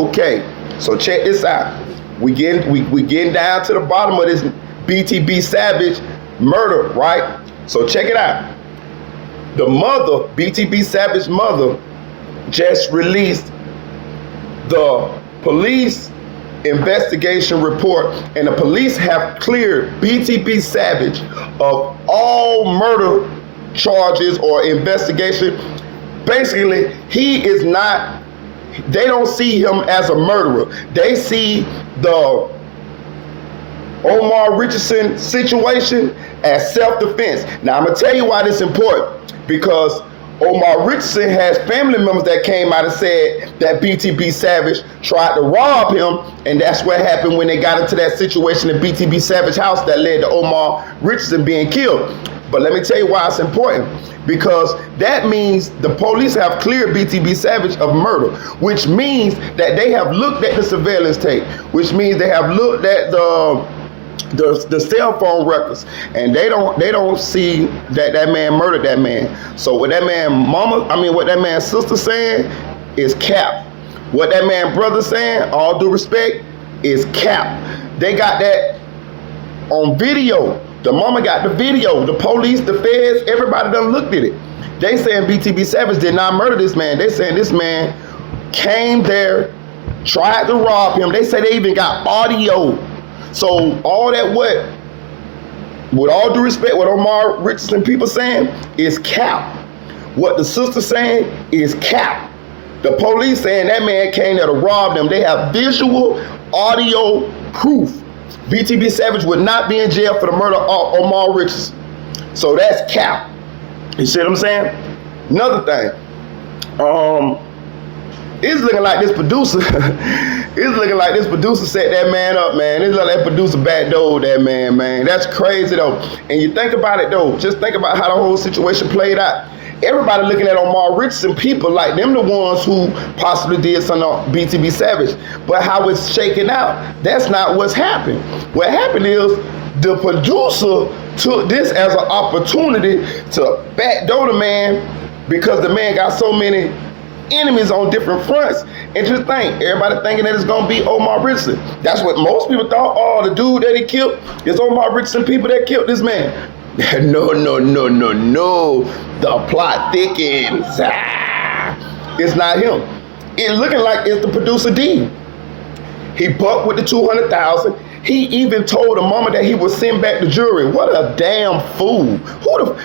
Okay, so check this out. We getting down to the bottom of this BTB Savage murder, right? So check it out. The mother, BTB Savage's mother, just released the police investigation report, and the police have cleared BTB Savage of all murder charges or investigation. Basically, he is not, they don't see him as a murderer. They see the Omar Richardson situation as self-defense. Now, I'm going to tell you why this is important. Because Omar Richardson has family members that came out and said that BTB Savage tried to rob him, and that's what happened when they got into that situation in BTB Savage house that led to Omar Richardson being killed. But let me tell you why it's important. Because that means the police have cleared BTB Savage of murder, which means that they have looked at the surveillance tape, which means they have looked at the cell phone records, and they don't see that man murdered that man. So what that man's sister saying is cap. What that man brother saying, all due respect, is cap. They got that on video. The mama got the video. The police, the feds, everybody done looked at it. They saying BTB Savage did not murder this man. They saying this man came there, tried to rob him. They say they even got audio. So all that with all due respect, what Omar Richardson people saying is cap. What the sister saying is cap. The police saying that man came there to rob them. They have visual, audio proof. BTB Savage would not be in jail for the murder of Omar Richardson. So that's cap. You see what I'm saying? Another thing, it's looking like this producer, set that man up, man. It's like that producer backdoored that man. That's crazy though. And you think about it though, just think about how the whole situation played out. Everybody looking at Omar Richardson, people like them the ones who possibly did something on BTB Savage. But how it's shaking out, that's not what's happened. What happened is the producer took this as an opportunity to backdoor the man, because the man got so many enemies on different fronts. And just think, everybody thinking that it's gonna be Omar Richardson. That's what most people thought. Oh, the dude that he killed is Omar Richardson people that killed this man. No. The plot thickens. It's not him. It's looking like it's the producer D. He bucked with the 200,000. He even told the mama that he would send back the jury. What a damn fool. Man,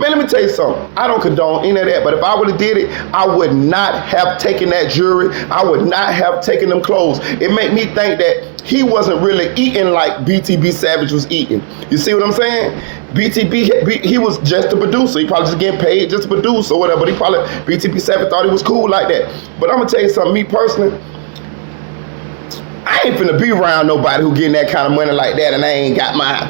let me tell you something. I don't condone any of that, but if I would have did it, I would not have taken that jury. I would not have taken them clothes. It made me think that he wasn't really eating like BTB Savage was eating. You see what I'm saying? He was just a producer. He probably just getting paid just to produce or whatever, but BTB Savage thought he was cool like that. But I'm gonna tell you something, me personally, I ain't finna be around nobody who getting that kind of money like that, and I ain't got my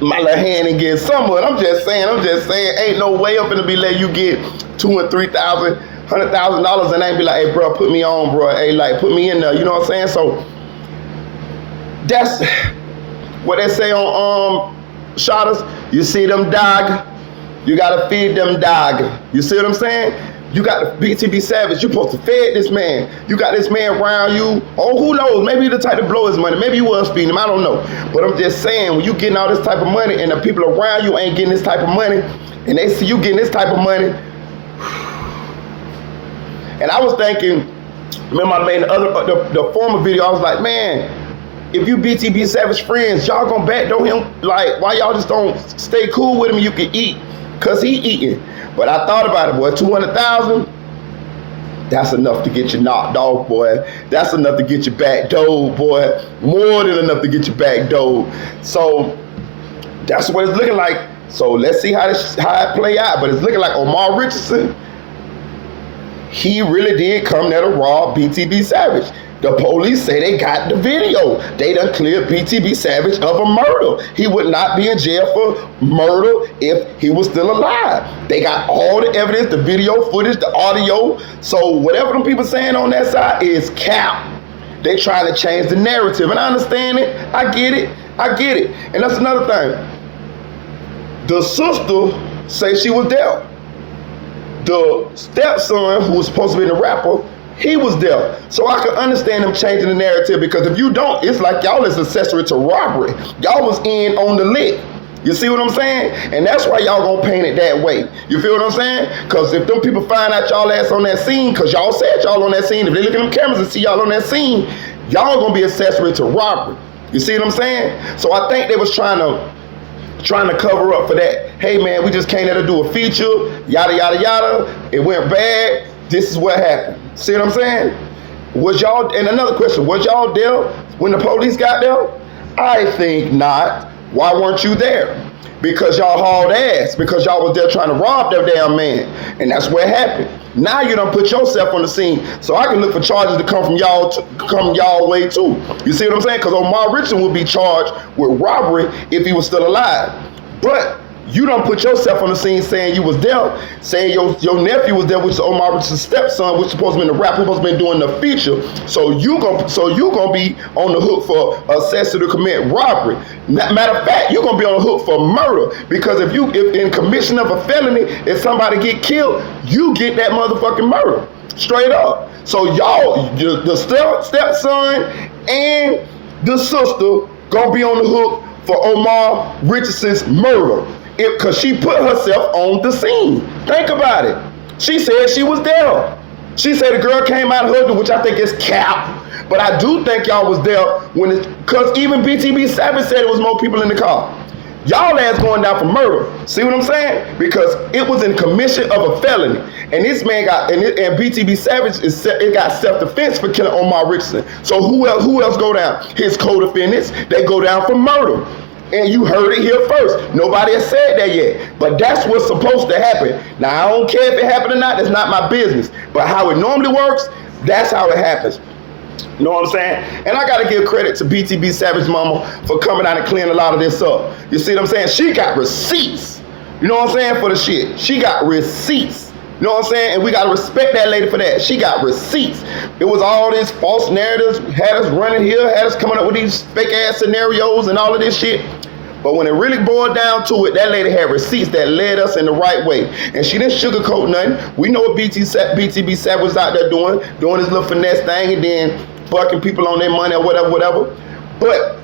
little hand in getting some of it. I'm just saying, ain't no way I'm finna be letting you get $2,000 and $3,000, $100,000, and I ain't be like, hey bro, put me on, bro. Hey, like, put me in there. You know what I'm saying? So that's what they say on Shotters. You see them dog, you gotta feed them dog. You see what I'm saying? You got the BTB Savage, you're supposed to feed this man. You got this man around you. Oh, who knows? Maybe you're the type to blow his money. Maybe you was feeding him, I don't know. But I'm just saying, when you getting all this type of money and the people around you ain't getting this type of money, and they see you getting this type of money. And I was thinking, remember I made the former video, I was like, man, if you BTB Savage friends, y'all gonna backdoor him? Like, why y'all just don't stay cool with him and you can eat? Cause he eating. But I thought about it, boy, 200,000, that's enough to get you knocked off, boy. That's enough to get you backdoored, boy. More than enough to get you backdoored. So that's what it's looking like. So let's see how it play out. But it's looking like Omar Richardson, he really did come there to rob BTB Savage. The police say they got the video. They done cleared BTB Savage of a murder. He would not be in jail for murder if he was still alive. They got all the evidence, the video footage, the audio. So whatever them people saying on that side is cap. They trying to change the narrative. And I understand it. I get it. And that's another thing. The sister say she was there. The stepson, who was supposed to be the rapper, He was there. So I can understand them changing the narrative, because if you don't, it's like y'all is accessory to robbery. Y'all was in on the lick. You see what I'm saying? And that's why y'all gonna paint it that way. You feel what I'm saying? Because if them people find out y'all ass on that scene, because y'all said y'all on that scene, if they look at them cameras and see y'all on that scene, y'all gonna be accessory to robbery. You see what I'm saying? So I think they was trying to cover up for that. Hey man, we just came there to do a feature, yada yada yada. It went bad. This is what happened. See what I'm saying? Was y'all, and another question, was y'all there when the police got there? I think not. Why weren't you there? Because y'all hauled ass, because y'all was there trying to rob that damn man. And that's what happened. Now you done put yourself on the scene, so I can look for charges to come from y'all way too. You see what I'm saying? Because Omar Richardson would be charged with robbery if he was still alive. But you done put yourself on the scene saying you was there, saying your nephew was there, which is Omar Richardson's stepson, which is supposed to be the rapper, supposed to be doing the feature. So you gonna be on the hook for accessory to commit robbery. Matter of fact, you're gonna be on the hook for murder, because if in commission of a felony, if somebody get killed, you get that motherfucking murder. Straight up. So y'all, the stepson and the sister gonna be on the hook for Omar Richardson's murder, because she put herself on the scene. Think about it. She said she was there. She said the girl came out of her, which I think is cap. But I do think y'all was there because even BTB Savage said it was more people in the car. Y'all ass going down for murder. See what I'm saying? Because it was in commission of a felony. And this man and BTB Savage, it got self-defense for killing Omar Richardson. So who else go down? His co-defendants, they go down for murder. And you heard it here first. Nobody has said that yet. But that's what's supposed to happen. Now, I don't care if it happened or not. That's not my business. But how it normally works, that's how it happens. You know what I'm saying? And I got to give credit to BTB Savage mama for coming out and clearing a lot of this up. You see what I'm saying? She got receipts. You know what I'm saying? For the shit. She got receipts. You know what I'm saying? And we got to respect that lady for that. She got receipts. It was all these false narratives, had us running here, had us coming up with these fake ass scenarios and all of this shit. But when it really boiled down to it, that lady had receipts that led us in the right way. And she didn't sugarcoat nothing. We know what BTB Savage was out there doing his little finesse thing and then bucking people on their money or whatever. But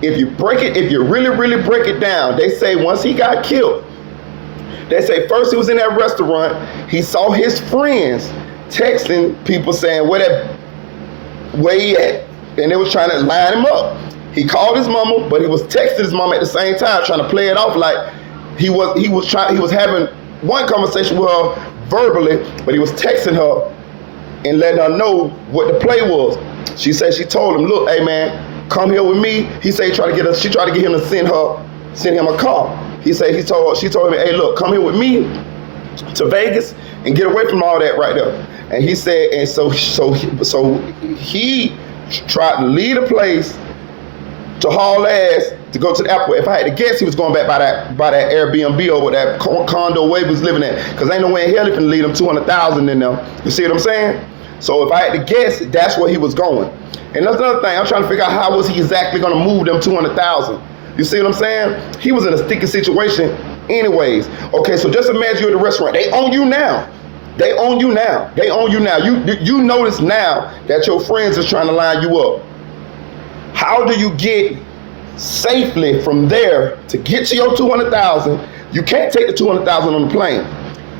if you really break it down, they say once he got killed, they say first he was in that restaurant, he saw his friends texting people saying where he at, and they was trying to line him up. He called his mama, but he was texting his mama at the same time, trying to play it off like he was having one conversation with her verbally, but he was texting her and letting her know what the play was. She said she told him, look, hey man, come here with me. He said she tried to get him to send him a car. He said she told him, hey look, come here with me to Vegas and get away from all that right there. And he said, and so he tried to leave the place to haul ass to go to the airport. If I had to guess, he was going back by that Airbnb or that condo where he was living at, because ain't no way in hell he can leave them $200,000 in there. You see what I'm saying? So if I had to guess, that's where he was going. And that's another thing. I'm trying to figure out how was he exactly going to move them $200,000. You see what I'm saying? He was in a sticky situation anyways. Okay, so just imagine you're at the restaurant. They own you now. They own you now. They own you now. You notice now that your friends is trying to line you up. How do you get safely from there to get to your $200,000? You can't take the $200,000 on the plane.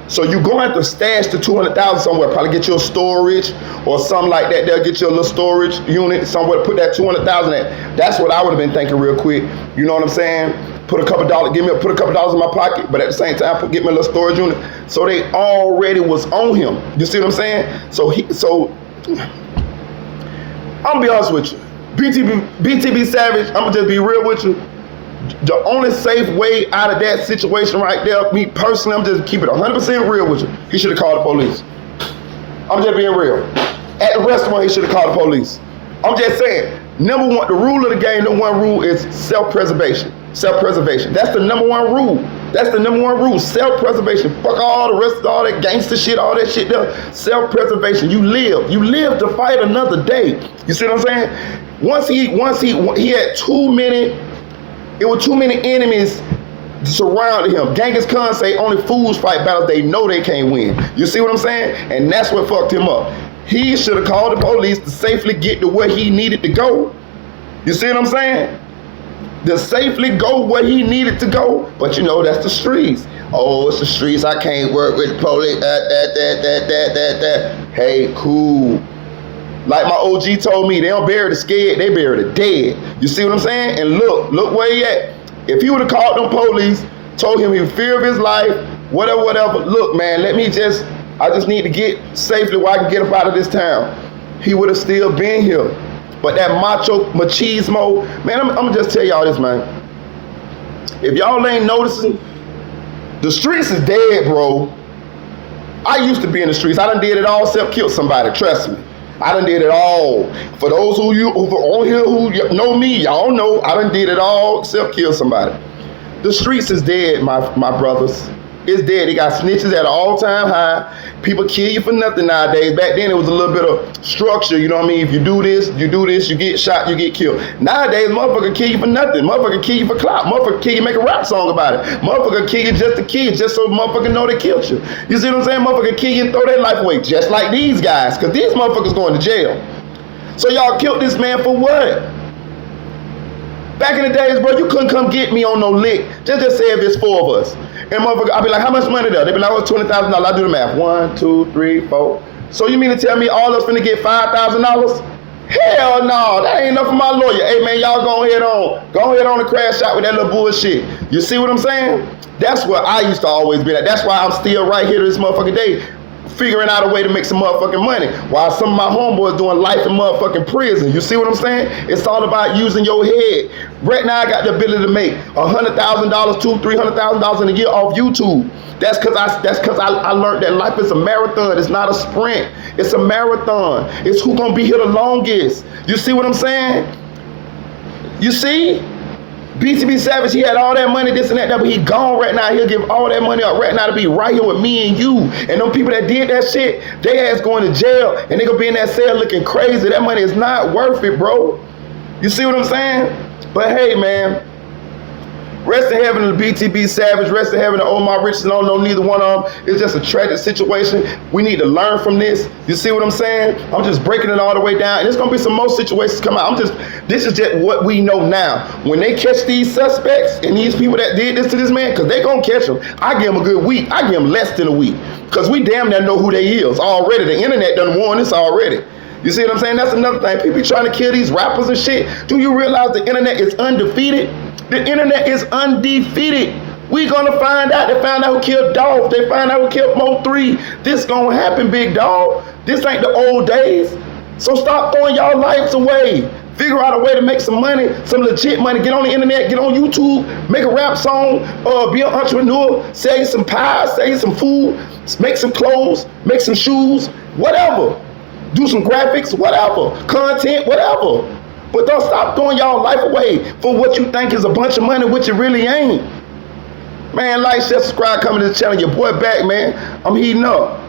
So you're going to have to stash the $200,000 somewhere. Probably get your storage or something like that. They'll get you a little storage unit somewhere to put that $200,000 at. That's what I would have been thinking real quick. You know what I'm saying? Put a couple dollars in my pocket, but at the same time, get me a little storage unit. So they already was on him. You see what I'm saying? So I'm gonna be honest with you. BTB Savage, I'm gonna just be real with you. The only safe way out of that situation right there, me personally, I'm just keep it 100% real with you. He should have called the police. I'm just being real. At the restaurant, he should have called the police. I'm just saying, number one, the rule of the game, the one rule is self-preservation. Self-preservation. That's the number one rule. That's the number one rule. Self-preservation. Fuck all the rest of all that gangster shit, all that shit there. Self-preservation. You live to fight another day. You see what I'm saying? Once he had too many enemies surrounding him. Genghis Khan say only fools fight battles they know they can't win. You see what I'm saying? And that's what fucked him up. He should have called the police to safely get to where he needed to go. You see what I'm saying? To safely go where he needed to go. But you know, that's the streets. Oh, it's the streets. I can't work with the police. Hey, cool. Like my OG told me, they don't bury the scared, they bury the dead. You see what I'm saying? And look where he at. If he would have called them police, told him he would fear of his life, whatever. Look, man, I just need to get safely where I can get up out of this town. He would have still been here. But that machismo, man, I'm gonna just tell y'all this, man. If y'all ain't noticing, the streets is dead, bro. I used to be in the streets. I done did it all except kill somebody, trust me. I done did it all. For those who on here who know me, y'all know I done did it all except kill somebody. The streets is dead, my brothers. It's dead. They got snitches at an all-time high. People kill you for nothing nowadays. Back then, it was a little bit of structure. You know what I mean? If you do this, you get shot, you get killed. Nowadays, motherfucker kill you for nothing. Motherfucker kill you for clout. Motherfucker kill you, make a rap song about it. Motherfucker kill you just to kill you, just so motherfucker know they killed you. You see what I'm saying? Motherfucker kill you and throw their life away, just like these guys, because these motherfuckers going to jail. So y'all killed this man for what? Back in the days, bro, you couldn't come get me on no lick. Just say if it's 4 of us. And motherfucker, I'll be like, how much money there? They be like, oh, $20,000. I do the math. 1, 2, 3, 4. So you mean to tell me all of us finna get $5,000? Hell no, that ain't enough for my lawyer. Hey man, y'all go ahead on and crash out with that little bullshit. You see what I'm saying? That's where I used to always be at. That's why I'm still right here to this motherfucking day, figuring out a way to make some motherfucking money, while some of my homeboys doing life in motherfucking prison. You see what I'm saying? It's all about using your head. Right now, I got the ability to make $100,000, $200,000, $300,000 in a year off YouTube. That's because I learned that life is a marathon. It's not a sprint. It's a marathon. It's who gonna be here the longest. You see what I'm saying? You see? BTB Savage, he had all that money, this and that, but he gone right now. He'll give all that money up right now to be right here with me and you. And them people that did that shit, they ass going to jail and they gonna be in that cell looking crazy. That money is not worth it, bro. You see what I'm saying? But hey, man, rest in heaven to the BTB Savage, rest in heaven to Omar Richardson. I don't know neither one of them. It's just a tragic situation. We need to learn from this. You see what I'm saying? I'm just breaking it all the way down. And there's gonna be some more situations come out. This is just what we know now. When they catch these suspects and these people that did this to this man, because they gonna catch them. I give them a good week. I give them less than a week. Because we damn near know who they is already. The internet done warned us already. You see what I'm saying? That's another thing. People trying to kill these rappers and shit. Do you realize the internet is undefeated? The internet is undefeated. We gonna find out. They found out who killed Dolph. They found out who killed Mo3. This gonna happen, big dog. This ain't the old days. So stop throwing y'all lives away. Figure out a way to make some money, some legit money. Get on the internet, get on YouTube, make a rap song, be an entrepreneur, sell you some pies, sell you some food, make some clothes, make some shoes, whatever. Do some graphics, whatever. Content, whatever. But don't stop throwing y'all life away for what you think is a bunch of money, which it really ain't. Man, like, share, subscribe, come to the channel. Your boy back, man. I'm heating up.